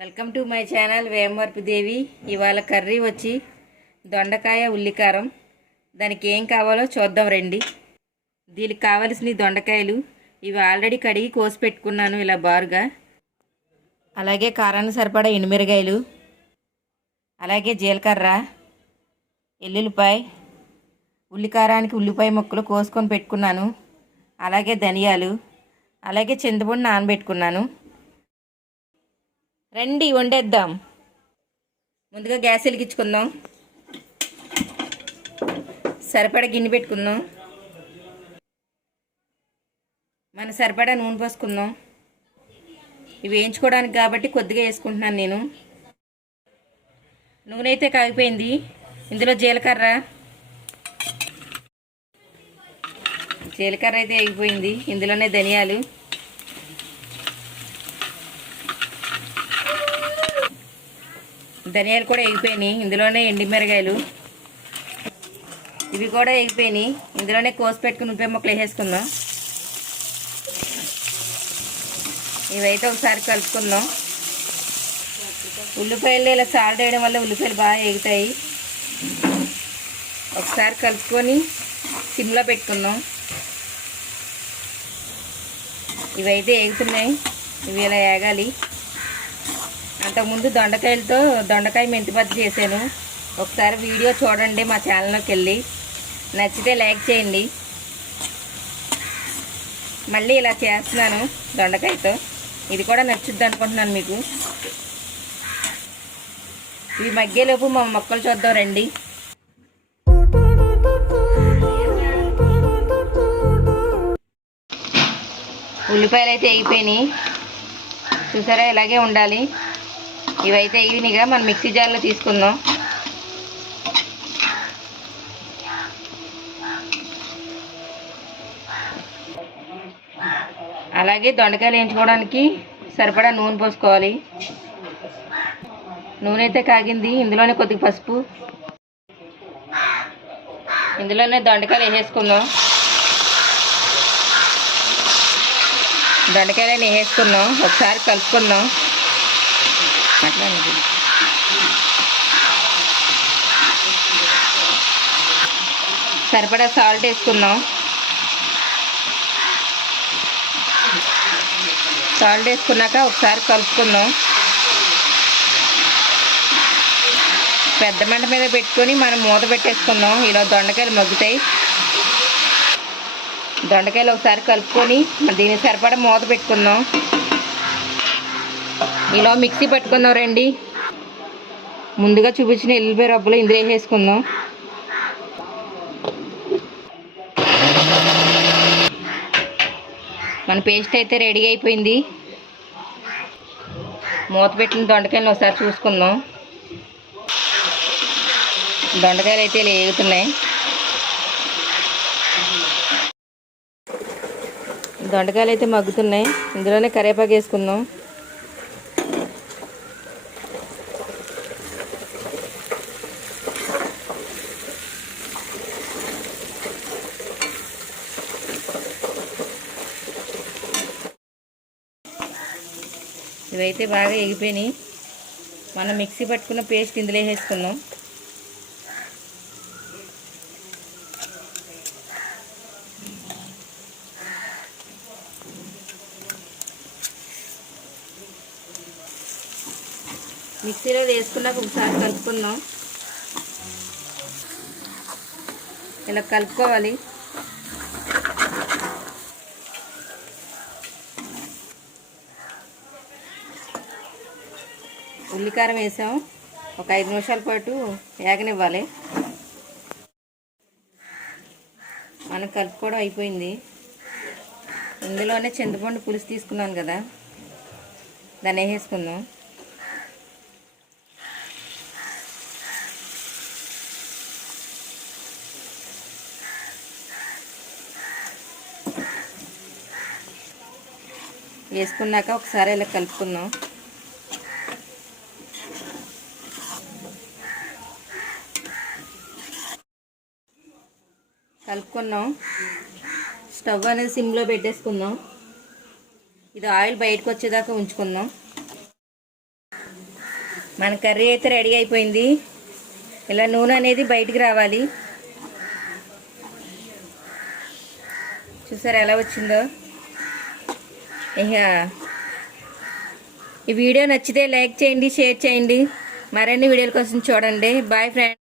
Welcome to my channel Vemavarapu Devi. ఇవాళ curry వచ్చి దొండకాయ ఉల్లికారం. దానికి ఏం కావాలో చూద్దాం రండి. దీనికి కావలసిన దొండకాయలు ఇవి ఆల్రెడీ కడిగి కోసి పెట్టుకున్నాను ఇలా బారుగా. అలాగే కారానికి సరిపడా ఎండుమిరగాయలు, అలాగే జీలకర్ర, ఎల్లుల్లిపాయ, ఉల్లికారానికి ఉల్లిపాయ ముక్కలు కోసుకొని పెట్టుకున్నాను. అలాగే ధనియాలు, అలాగే చింతపండు నానబెట్టుకున్నాను. రండి వండేద్దాం. ముందుగా గ్యాస్ వెలిగించుకుందాం. సరిపడా గిన్నె పెట్టుకుందాం. మన సరిపడా నూనె పోసుకుందాం. ఇవి వేయించుకోవడానికి కాబట్టి కొద్దిగా వేసుకుంటున్నాను నేను. నూనె అయితే కాగిపోయింది. ఇందులో జీలకర్ర అయితే వేగిపోయింది. ఇందులోనే ధనియాలు, కూడా వేగిపోయినాయి. ఇందులోనే ఎండుమిరగాయలు ఇవి కూడా వేగిపోయినాయి. ఇందులోనే కోసి పెట్టుకుని ఉల్లిపాయ ముక్కలు వేసేసుకుందాం. ఇవైతే ఒకసారి కలుపుకుందాం. ఉల్లిపాయలు ఇలా సాల్ట్ వేయడం వల్ల ఉల్లిపాయలు బాగా వేగుతాయి. ఒకసారి కలుపుకొని సిమ్లో పెట్టుకుందాం. ఇవైతే వేగుతున్నాయి. ఇవి ఇలా వేగాలి. అంతకుముందు దొండకాయ మెంతిపత్తి చేశాను. ఒకసారి వీడియో చూడండి మా ఛానల్లోకి వెళ్ళి. నచ్చితే లైక్ చేయండి. మళ్ళీ ఇలా చేస్తున్నాను దొండకాయతో. ఇది కూడా నచ్చుద్ది అనుకుంటున్నాను మీకు. ఇవి మగ్గేలోపు మా మొక్కలు చూద్దాం రండి. ఉల్లిపాయలు అయితే వేగిపోయినాయి. చూసారా, ఇలాగే ఉండాలి. ఇవైతే ఈవినిగా మనం మిక్సీ జార్లో తీసుకుందాం. అలాగే దొండకాయలు వేయించుకోవడానికి సరిపడా నూనె పోసుకోవాలి. నూనె అయితే కాగింది. ఇందులోనే కొద్దిగా పసుపు, ఇందులోనే దొండకాయలు వేసేసుకుందాం. దొండకాయలు వేసేసుకుందాం. ఒకసారి కలుపుకుందాం. అట్లా సరిపడా సాల్ట్ వేసుకుందాం. సాల్ట్ వేసుకున్నాక ఒకసారి కలుపుకుందాం. పెద్ద మంట మీద పెట్టుకొని మనం మూత పెట్టేసుకుందాం. ఇలా దొండకాయలు మగ్గుతాయి. దొండకాయలు ఒకసారి కలుపుకొని దీనికి సరిపడా మూత పెట్టుకుందాం. ఇలా మిక్సీ పట్టుకుందాం రండి. ముందుగా చూపించిన ఎల్లుల్లిపాయ రబ్బలు ఇందులో వేసేసుకుందాం. మన పేస్ట్ అయితే రెడీ అయిపోయింది. మూత పెట్టిన దొండకాయలు ఒకసారి చూసుకుందాం. దొండకాయలు అయితే వేగుతున్నాయి. దొండకాయలు అయితే మగ్గుతున్నాయి. ఇందులోనే కరివేపాకు వేసుకుందాం. ఇవైతే బాగా ఎగిపోయినాయి. మనం మిక్సీ పట్టుకున్న పేస్ట్ ఇందులో వేసుకుందాం. మిక్సీలో వేసుకున్నాక ఒకసారి కలుపుకుందాం. ఇలా కలుపుకోవాలి. ఉల్లికారం వేసాం. ఒక 5 నిమిషాల పాటు వేగనివ్వాలి. మనం కలుపుకోవడం అయిపోయింది. ఇందులోనే చింతపండు పులుసు తీసుకున్నాను కదా, దాన్ని వేసేసుకుందాం. వేసుకున్నాక ఒకసారి ఇలా కలుపుకుందాం. కలుపుకున్నాం. స్టవ్ అనేది సిమ్లో పెట్టేసుకుందాం. ఇది ఆయిల్ బయటకు వచ్చేదాకా ఉంచుకుందాం. మన కర్రీ అయితే రెడీ అయిపోయింది. ఇలా నూనె అనేది బయటికి రావాలి. చూసారా ఎలా వచ్చిందో. ఇక ఈ వీడియో నచ్చితే లైక్ చేయండి, షేర్ చేయండి. మరిన్ని వీడియోల కోసం చూడండి. Bye friends.